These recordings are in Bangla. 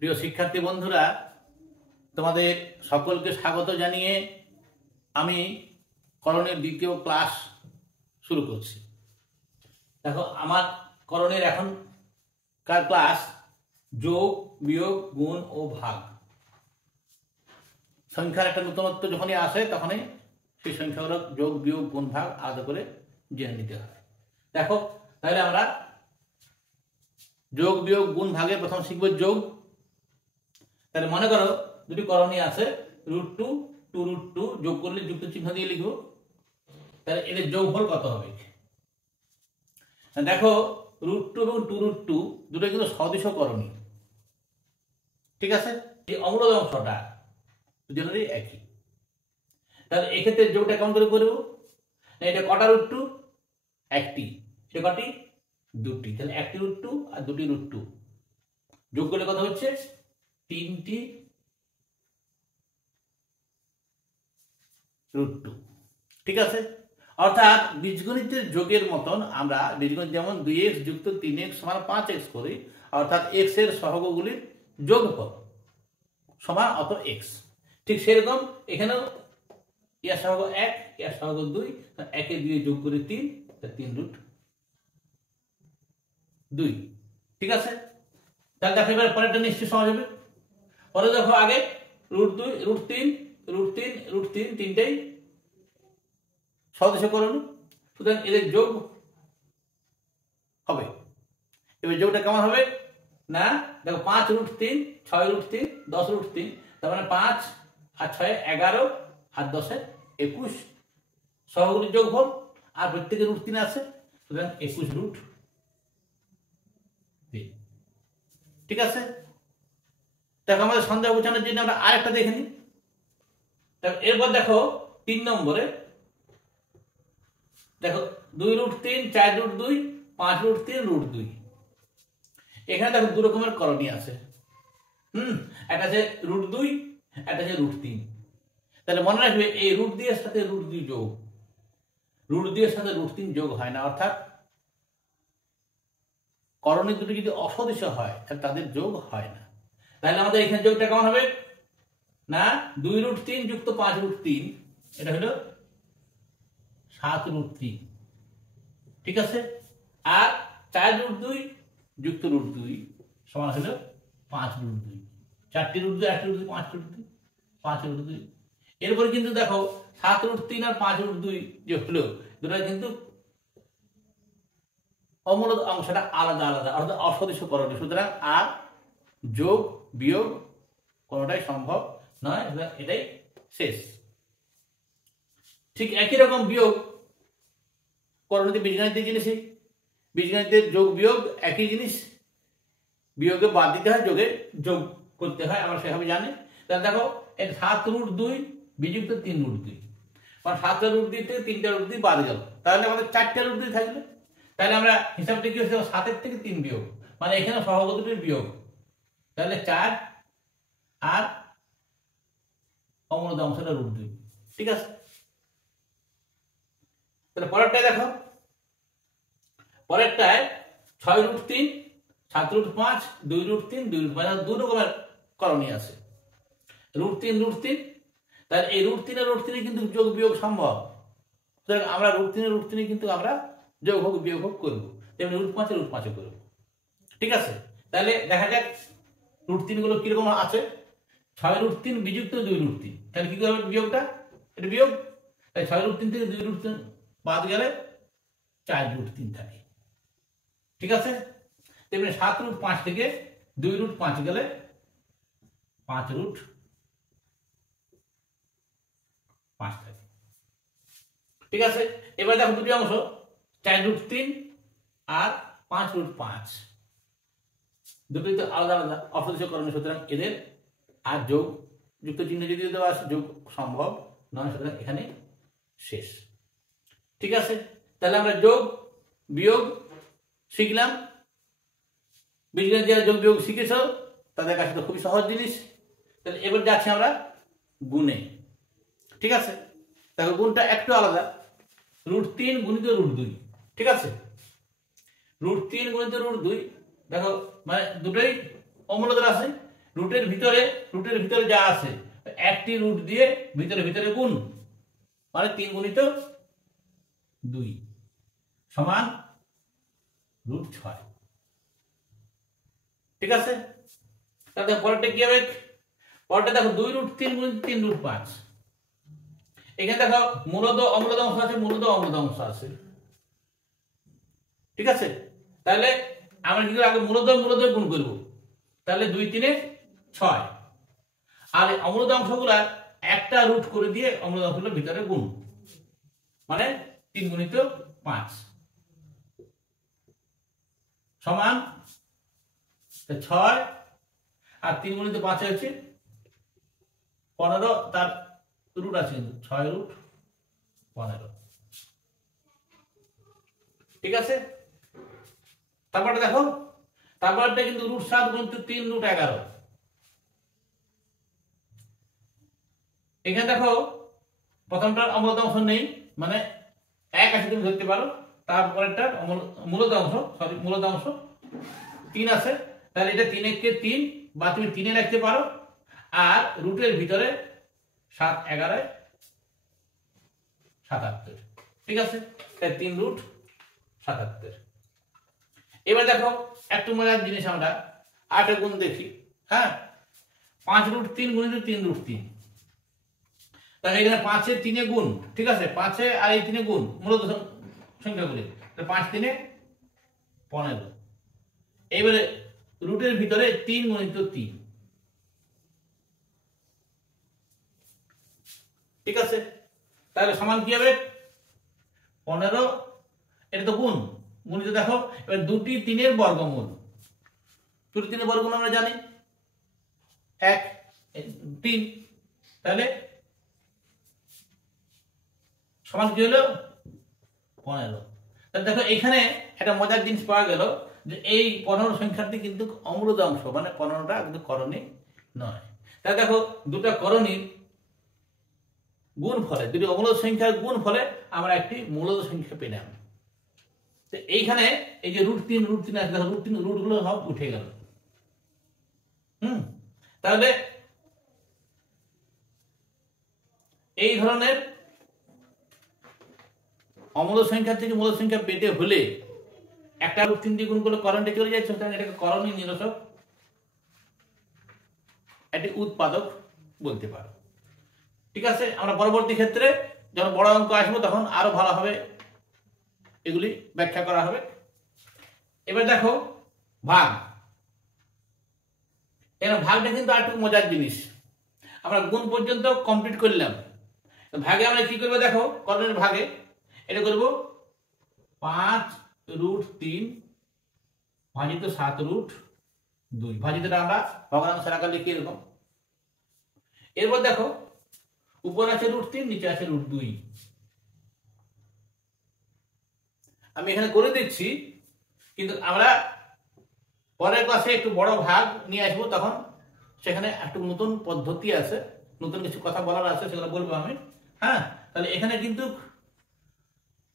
প্রিয় শিক্ষার্থী বন্ধুরা, তোমাদের সকলকে স্বাগত জানিয়ে আমি করণের দ্বিতীয় ক্লাস শুরু করছি। দেখো, আমার করণের এখনকার ক্লাস যোগ, বিয়োগ, গুণ ও ভাগ। সংখ্যার একটা নতুনত্ব যখনই আসে তখনই সেই সংখ্যাগুলো যোগ, বিয়োগ, গুণ, ভাগ আলাদা করে জেনে নিতে হয়। দেখো, তাহলে আমরা যোগ, বিয়োগ, গুণ, ভাগে প্রথম শিখব যোগ। তাহলে মনে করো দুটি করণী আছে, √2, 2√2, যোগ করলে যুক্ত চিহ্ন দিয়ে লিখব। তাহলে এদের যোগফল কত হবে? দেখো, √2 এবং 2√2 দুটো কিন্তু সদৃশ করণী, ঠিক আছে? এই অমূলদ অংশটা দুজনেরই একই। তাহলে এক্ষেত্রে যোগটা কেমন করে করবো? এটা কটা √2? একটি। সে কটি? দুটি। তাহলে একটি √2 আর দুটি √2 যোগ করলে কত হচ্ছে? 3টি √2, ঠিক আছে? অর্থাৎ বীজগণিতের যোগের মতন আমরা বীজগণিত যেমন 2x যুক্ত 3x সমান 5x করি, অর্থাৎ x এর সহগগুলির যোগফল সমান অত x। ঠিক সেরকম এখানেও ইয়ার সহগ 1, ইয়ার সহগ 2, 1 এ 2 যোগ করে 3, 3√2, ঠিক আছে? তাহলে দেখো এবার পরেরটা নিশ্চয়ই সহজ হবে। পরে দেখো আগে √2, √3, √3, √3 তিনটেই সদৃশ করণী, সুতরাং এদের যোগ হবে। এবার যোগটা কেমন হবে? না দেখো, 5√3, 6√3, 10√3, তার মানে 5 আর 6 11 আর 10 21 সহগুলির যোগফল। আর প্রত্যেকের √3 আছে, সুতরাং 21√3, ঠিক আছে? দেখো, আমাদের সংখ্যা বোঝানোর জন্য আমরা আরেকটা দেখে নিই। এরপর দেখো 3 নম্বরে দেখো 2√3, 4√2, 5√3, √2। এখানে দেখো দু রকমের করণী আছে। একটা আছে √2, একটা আছে √3। তাহলে মনে রাখবে এই √2 এর সাথে √2 যোগ, √2 এর সাথে √3 যোগ হয় না। অর্থাৎ করণী দুটি যদি অসদৃশ হয় তাহলে তাদের যোগ হয় না। তাহলে আমাদের এখানে যোগটা কেমন হবে? না 2√3 যুক্ত 5√3, এটা হলো 7√3, ঠিক আছে? আর 4√2 যুক্ত √2 সমান হলো 5√2। 4টি √2, 1টি √2, 5√2, 5√2। এরপরে কিন্তু দেখো 7√3 আর 5√2 যে হলো, দুটো কিন্তু অমূলদ অংশটা আলাদা আলাদা, অর্থাৎ অসদৃশ করণী। সুতরাং আর যোগ বিয়োগ কোনোটাই সম্ভব নয়, এটাই শেষ। ঠিক একই রকম বিয়োগ করণীতে বীজগণিতের জিনিসই, বীজগণিতের যোগ বিয়োগ একই জিনিস। বিয়োগে বাদ দিতে হয়, যোগে যোগ করতে হয়, আমরা সেভাবে জানি। তাহলে দেখো, এটা 7√2 বিযুক্ত 3√2, মানে 7টা √2 থেকে 3টা √2 বাদ গেল, তাহলে আমাদের 4টা √2 থাকবে। তাহলে আমরা হিসাবটা কি হচ্ছে? 7 থেকে 3 বিয়োগ, মানে এখানে সহগ দুটির বিয়োগ। তাহলে 4 আর অমূলদ অংশটা √2, ঠিক আছে? তাহলে পরেরটায় দেখো, পরেরটায় 6√3, 7√5, 2√3, 2√5, দু রকমের করণী আছে। √3, √3, তাহলে এই √3 আর √3 কিন্তু যোগ বিয়োগ সম্ভব। সুতরাং আমরা √3 আর √3 কিন্তু আমরা যোগ হোক বিয়োগ হোক করবো, তেমনি √5 আর √5 করবো, ঠিক আছে? তাহলে দেখা যাক √3 গুলো কিরকম আছে। 6√3 বিযুক্ত 2√3, তাহলে কি করবে বিয়োগটা? এটা বিয়োগ। তাই 6√3 থেকে 2√3 বাদ গেলে 4√3 থাকে, ঠিক আছে? তেমনি 7√5 থেকে 2√5 গেলে 5√5 থাকে, ঠিক আছে? এবার দেখো দুটি অংশ, 4√3 আর 5√5, দুটোই তো আলাদা আলাদা অসদৃশ করণী। সুতরাং এদের আর যোগ যুক্ত চিহ্ন যদি দেওয়া আছে, যোগ সম্ভব নয়, সুতরাং এখানে শেষ, ঠিক আছে? তাহলে আমরা যোগ বিয়োগ শিখলাম। বীজগণিত যারা যোগ বিয়োগ শিখেছ তাদের কাছে তো খুবই সহজ জিনিস। তাহলে এবার যাচ্ছি আমরা গুণে, ঠিক আছে? দেখো গুণটা একটু আলাদা, √3 গুণিত √2, ঠিক আছে? √3 গুণিত √2 দেখো মানে দুটোই অমূলত রাশি। রুটের ভিতরে যা আছে একটি রুট দিয়ে ভিতরে গুণ, মানে 3 গুণিত 2 সমান √6। ঠিক আছে, তাহলে পরেরটা কি হবে? পরেরটা দেখো 2√3 গুণিত 3√5। এখানে দেখো মূলত অমূলত অংশ আছে, মূলত অমূলত অংশ আছে। ঠিক আছে, তাহলে আমরা কি আগে মূলত গুণ করব, তাহলে 2 3 6, আর অমূলত অংশগুলা একটা রুট করে দিয়ে অমূলত অংশগুলোর ভিতরে গুণ, মানে 3 গুণিত 5 সমান 6, আর 3 গুণিত 5 হচ্ছে 15, তার রুট আছে কিন্তু 6√15। ঠিক আছে, তারপরে দেখো তারপরটা কিন্তু √7 গুণিত 3√11। এখানে দেখো প্রথমটার অমূলত অংশ নেই, মানে 1 আছে তুমি ধরতে পারো, তারপরেরটার মূলত অংশ 3 আছে, তাহলে এটা 3 × 3 বা তুমি 3 এ রাখতে পারো, আর রুটের ভিতরে 7 11 77। ঠিক আছে, তাই 3√77। এবার দেখো একটু মজার জিনিস, আমরা 8 গুণ দেখি। হ্যাঁ, 5√3 গুণিত 3√3। তাহলে এখানে 5 এ 3 এ গুণ, ঠিক আছে, 5 এ আর এই 3 এ গুণ মূলত সংখ্যাগুলি, 5 3 15। এবারে রুটের ভিতরে 3 গুণিত 3। ঠিক আছে, তাহলে সমান কি হবে? 15, এটা তো গুণ, গুণিত দেখো এবার 2টি 3-এর বর্গমূল। 2টি 3-এর বর্গমূল আমরা জানি 1 3, তাহলে সমান কি হলো? 15। তাহলে দেখো এখানে একটা মজার জিনিস পাওয়া গেল, যে এই 15 সংখ্যাটি কিন্তু অমূলত অংশ, মানে 15টা কিন্তু করণী নয়। তাহলে দেখো দুটো করণীর গুণ ফলে, দুটি অমূলত সংখ্যার গুণ ফলে আমরা একটি মূলত সংখ্যা পেলাম। তো এইখানে এই যে √3 আছে, দেখো রুটগুলো সব উঠে গেল। তাহলে এই ধরনের অমূলত সংখ্যা থেকে মূলত সংখ্যা পেতে হলে একটা √3 দিয়ে গুণ করলে করণটা চলে যায়, সুতরাং এটাকে করণী নিরসক, একটি উৎপাদক বলতে পারো। ঠিক আছে, আমরা পরবর্তী ক্ষেত্রে যখন বড় অঙ্ক আসবো তখন আরো ভালোভাবে এগুলি ব্যাখ্যা করা হবে। এবার দেখো ভাগ। ভাগটা কিন্তু আর একটু মজার জিনিস। আমরা গুণ পর্যন্ত কমপ্লিট করলাম, ভাগে আমরা কি করবো দেখো, করণের ভাগে এটা করবো 5√3 ভাজিত 7√2। ভাজিতটা আমরা ভগ্নাংশ আকারে লিখি এরকম। এরপর দেখো উপর আছে √3, নিচে আছে √2। আমি এখানে করে দিচ্ছি, কিন্তু আমরা পরের ক্লাসে একটু বড় ভাগ নিয়ে আসবো, তখন সেখানে একটু নতুন পদ্ধতি আছে, নতুন কিছু কথা বলার আছে, সেগুলো বলবো আমি। হ্যাঁ, তাহলে এখানে কিন্তু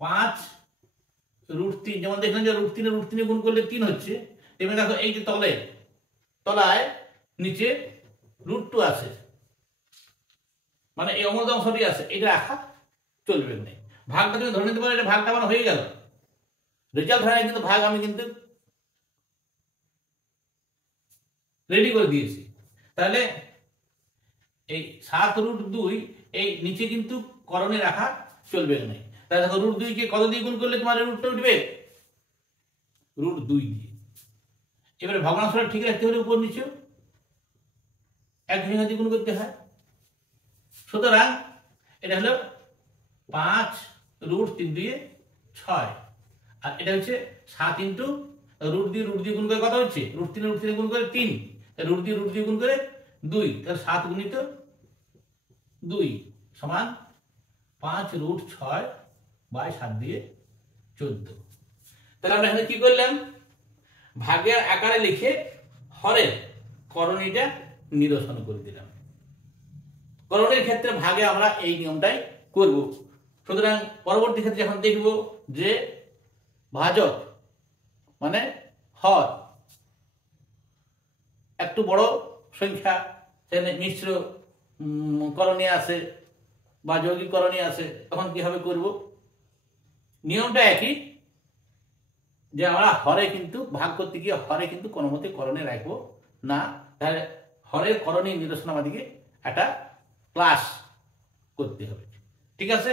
5√3, যেমন দেখলেন যে √3 গুণ করলে 3 হচ্ছে। এবার দেখো এই যে তলায় নিচে √2 আছে, মানে এই অমূলত অংশটি আছে, এটা রাখা চলবে না। ভাগটা তুমি ধরে নিতে পারো, এটা ভাগটা আমার হয়ে গেল, রেজাল্ট হয়, কিন্তু ভাগ আমি কিন্তু রেডি করে দিয়েছি। তাহলে এই 7√2 এই নিচে কিন্তু করণে রাখা চলবে না। তাহলে দেখো √2 কে কত দিয়ে গুণ করলে তোমার রুটটা উঠবে? √2 দিয়ে। এবারে ভগ্নাংশটা ঠিক রাখতে হলে উপর নিচে এক সংখ্যা দিয়ে গুণ করতে হয়। সুতরাং এটা হলো 5√3 দিয়ে 6, আর এটা হচ্ছে 7 × √2 গুণ করে কত হচ্ছে? √3 গুণ করে 3, √2 গুণ করে 2, তাহলে 7 গুণিত 2 সমান 5√6/7 দিয়ে 14। তাহলে আমরা এখানে কি করলাম? ভাগের আকারে লিখে হরের করণীটা নিরসন করে দিলাম। করণের ক্ষেত্রে ভাগে আমরা এই নিয়মটাই করব। সুতরাং পরবর্তী ক্ষেত্রে যখন দেখব যে ভাজক মানে হর একটু বড় সংখ্যা, সেখানে মিশ্র করণী আছে বা যৌগিক করণী আছে, তখন কিভাবে করব? নিয়মটা একই, যে আমরা হরে কিন্তু ভাগ করতে গিয়ে হরে কিন্তু কোনো মতে করণে রাখবো না। তাহলে হরের করণী নিরসন আমাদেরকে একটা ক্লাস করতে হবে, ঠিক আছে?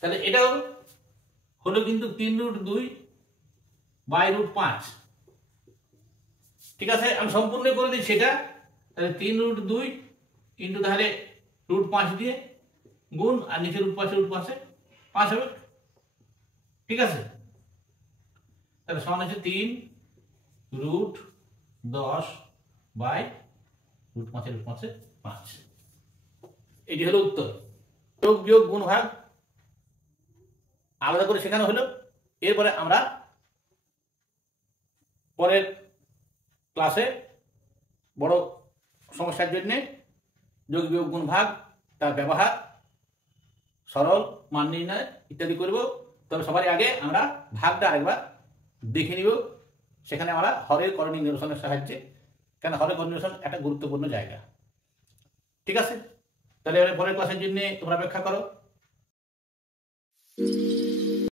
তাহলে এটাও হলো কিন্তু 3√2 বাই √5, ঠিক আছে? আমি সম্পূর্ণ করে দিই সেটা। তাহলে 3√2 ইন্টু তাহলে √5 দিয়ে গুণ, আর নিচে √5 5 হবে, ঠিক আছে? তাহলে সমান হচ্ছে 3√10 বাই √5 5। এটি হলো উত্তর। যোগ বিয়োগ গুণ ভাগ আলাদা করে শেখানো হলো। এরপরে আমরা পরের ক্লাসে বড় সমস্যার জন্য যোগ বিয়োগ গুণ ভাগ, তার ব্যবহার, সরল মান নির্ণয় ইত্যাদি করব। তবে সবার আগে আমরা ভাগটা আরেকবার দেখে নিব, সেখানে আমরা হরের করণী নিরসনের সাহায্যে, কেন হরের করণী নিরসন একটা গুরুত্বপূর্ণ জায়গা, ঠিক আছে? তাহলে পরের ক্লাসের জন্য তোমরা অপেক্ষা করো।